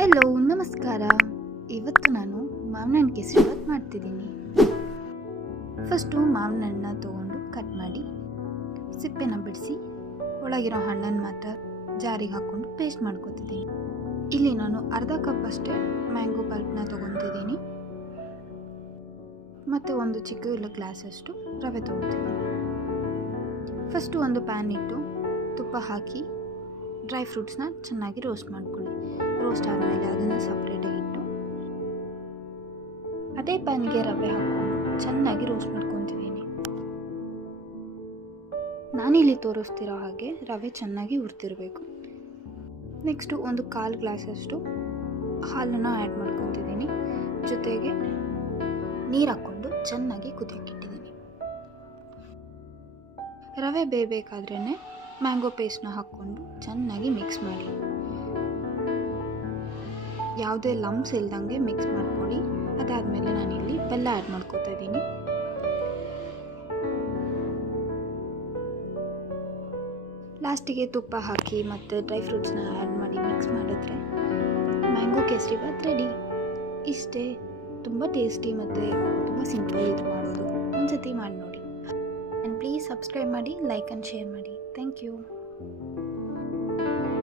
Hello ನಮಸ್ಕಾರ. ಇವತ್ತು ನಾನು ಮಾವಿನ ಹಣ್ಣು ಕೇಸರಿಬಾತ್ ಮಾಡ್ತಿದ್ದೀನಿ. ಫಸ್ಟು ಮಾವಿನ ಹಣ್ಣನ್ನ ತೊಗೊಂಡು ಕಟ್ ಮಾಡಿ ಸಿಪ್ಪೆನ ಬಿಡಿಸಿ ಒಳಗಿರೋ ಹಣ್ಣನ್ನು ಮಾತ್ರ ಜಾರಿಗೆ ಹಾಕ್ಕೊಂಡು ಪೇಸ್ಟ್ ಮಾಡ್ಕೊತಿದ್ದೀನಿ. ಇಲ್ಲಿ ನಾನು ಅರ್ಧ ಕಪ್ ಅಷ್ಟೇ ಮ್ಯಾಂಗೋ ಪಲ್ಪ್ನ ತೊಗೊತಿದ್ದೀನಿ ಮತ್ತು ಒಂದು ಚಿಕ್ಕ ಗ್ಲಾಸಷ್ಟು ರವೆ ತೊಗೊತಿದ್ದೀನಿ. ಫಸ್ಟು ಒಂದು ಪ್ಯಾನ್ ಇಟ್ಟು ತುಪ್ಪ ಹಾಕಿ ಡ್ರೈ ಫ್ರೂಟ್ಸ್ನ ಚೆನ್ನಾಗಿ ರೋಸ್ಟ್ ಮಾಡ್ಕೊಳ್ಳಿ. ರೋಸ್ಟ್ ಆದಮೇಲೆ ಅದನ್ನು ಸಪ್ರೇಟಾಗಿ ಇಟ್ಟು ಅದೇ ಪ್ಯಾನ್ಗೆ ರವೆ ಹಾಕ್ಕೊಂಡು ಚೆನ್ನಾಗಿ ರೋಸ್ಟ್ ಮಾಡ್ಕೊತಿದ್ದೀನಿ. ನಾನಿಲ್ಲಿ ತೋರಿಸ್ತಿರೋ ಹಾಗೆ ರವೆ ಚೆನ್ನಾಗಿ ಹುರಿದಿರಬೇಕು. ನೆಕ್ಸ್ಟು ಒಂದು 1/4 ಗ್ಲಾಸಷ್ಟು ಹಾಲನ್ನು ಆ್ಯಡ್ ಮಾಡ್ಕೊತಿದ್ದೀನಿ. ಜೊತೆಗೆ ನೀರು ಹಾಕ್ಕೊಂಡು ಚೆನ್ನಾಗಿ ಕುದಿಯೋಕ್ಕಿಟ್ಟಿದ್ದೀನಿ. ರವೆ ಬೇಯಬೇಕಾದ್ರೇ ಮ್ಯಾಂಗೋ ಪೇಸ್ಟ್ನ ಹಾಕ್ಕೊಂಡು ಚೆನ್ನಾಗಿ ಮಿಕ್ಸ್ ಮಾಡಿ. ಯಾವುದೇ ಲಂಪ್ಸ್ ಇಲ್ದಂಗೆ ಮಿಕ್ಸ್ ಮಾಡ್ಕೊಳ್ಳಿ. ಅದಾದಮೇಲೆ ನಾನಿಲ್ಲಿ ಬೆಲ್ಲ ಆ್ಯಡ್ ಮಾಡ್ಕೊತಾ ಇದ್ದೀನಿ. ಲಾಸ್ಟಿಗೆ ತುಪ್ಪ ಹಾಕಿ ಮತ್ತು ಡ್ರೈ ಫ್ರೂಟ್ಸ್ನ ಆ್ಯಡ್ ಮಾಡಿ ಮಿಕ್ಸ್ ಮಾಡಿದ್ರೆ ಮ್ಯಾಂಗೋ ಕೇಸರಿಬಾತ್ ರೆಡಿ. ಇಷ್ಟೇ, ತುಂಬ ಟೇಸ್ಟಿ ಮತ್ತು ತುಂಬ ಸಿಂಪಲ್ ಇದು ಮಾಡೋದು. ಒಂದ್ಸತಿ ಮಾಡಿ ನೋಡಿ. ಆ್ಯಂಡ್ ಪ್ಲೀಸ್ ಸಬ್ಸ್ಕ್ರೈಬ್ ಮಾಡಿ, ಲೈಕ್ ಆ್ಯಂಡ್ ಶೇರ್ ಮಾಡಿ. Thank you.